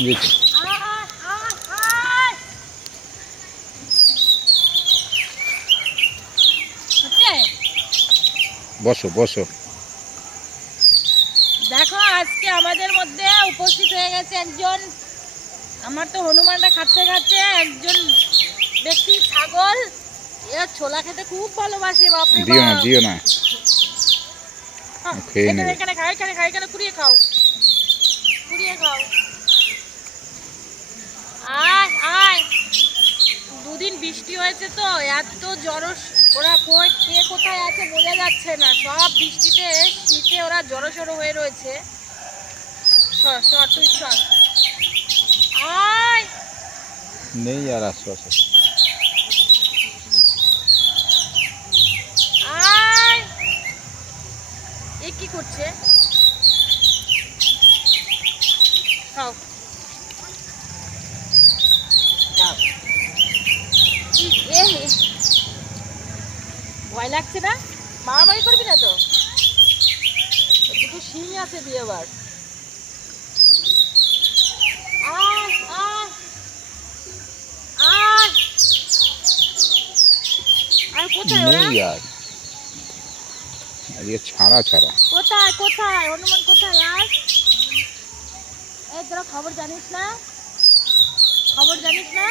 বুঝেছি বসো বসো। দেখো আজকে আমাদের মধ্যে উপস্থিত হয়ে গেছে একজন আমার তো হনুমানটা খাচ্ছে খাচ্ছে একজন ব্যক্তি ছাগল। এ ছোলা খেতে খুব ভালোবাসে বাপরে দিও না দিও না। হ্যাঁ, খেয়ে এখানে নেবে। এখানে খাও এখানে খাও এখানে কুড়িয়ে খাও। কুড়িয়ে খাও। বৃষ্টি হয়েছে তো এত জড় ওরা কই কে কোথায় আছে বোঝা যাচ্ছে না। সব বৃষ্টিতে শীতে ওরা জড়ো সড়ো হয়ে রয়েছে। সর সর তুই সর। আয়! নেই আর আয়! এ কি করছে? খাও কি এ হে। ভয় লাগছে না? মারামারি করবি না তো? দুটো শিং আছে দিয়ে আবার। ছাড়া ছাড়া। কোথায় কোথায়? হনুমান কোথায় আর? এই তোরা খবর জানিস না? খবর জানিস না?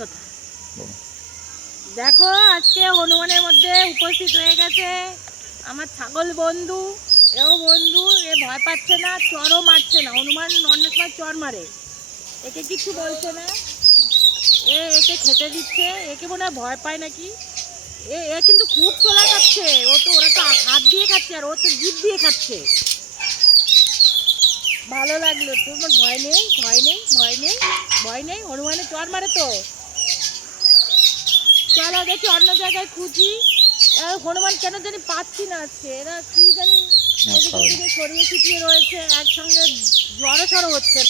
কথা। দেখো, আজকে হনুমানের মধ্যে উপস্থিত হয়ে গেছে আমার ছাগল বন্ধু। এও বন্ধু, এ ভয় পাচ্ছে না, চরও মারছে না। হনুমান অনেক সময় চর মারে। একে কিছু বলছে না। এ একে খেতে দিচ্ছে। একে মনে হয় ভয় পায় নাকি? এ এ কিন্তু খুব ছোলা খাচ্ছে। ও তো, ওরা তো হাত দিয়ে খাচ্ছে আর ও তো জিভ দিয়ে খাচ্ছে। ভালো লাগল। তোমার ভয় নেই ভয় নেই ভয় নেই ভয় নেই। হনুমানে চর মারে তো। চলো দেখি অন্য জায়গায় খুঁজি। হনুমান কেন জানি পাচ্ছি না আজকে। এরা কি জানি এদিকে আচ্ছা। ছিটিয়ে রয়েছে একসঙ্গে জড়ো সড়ো হচ্ছে।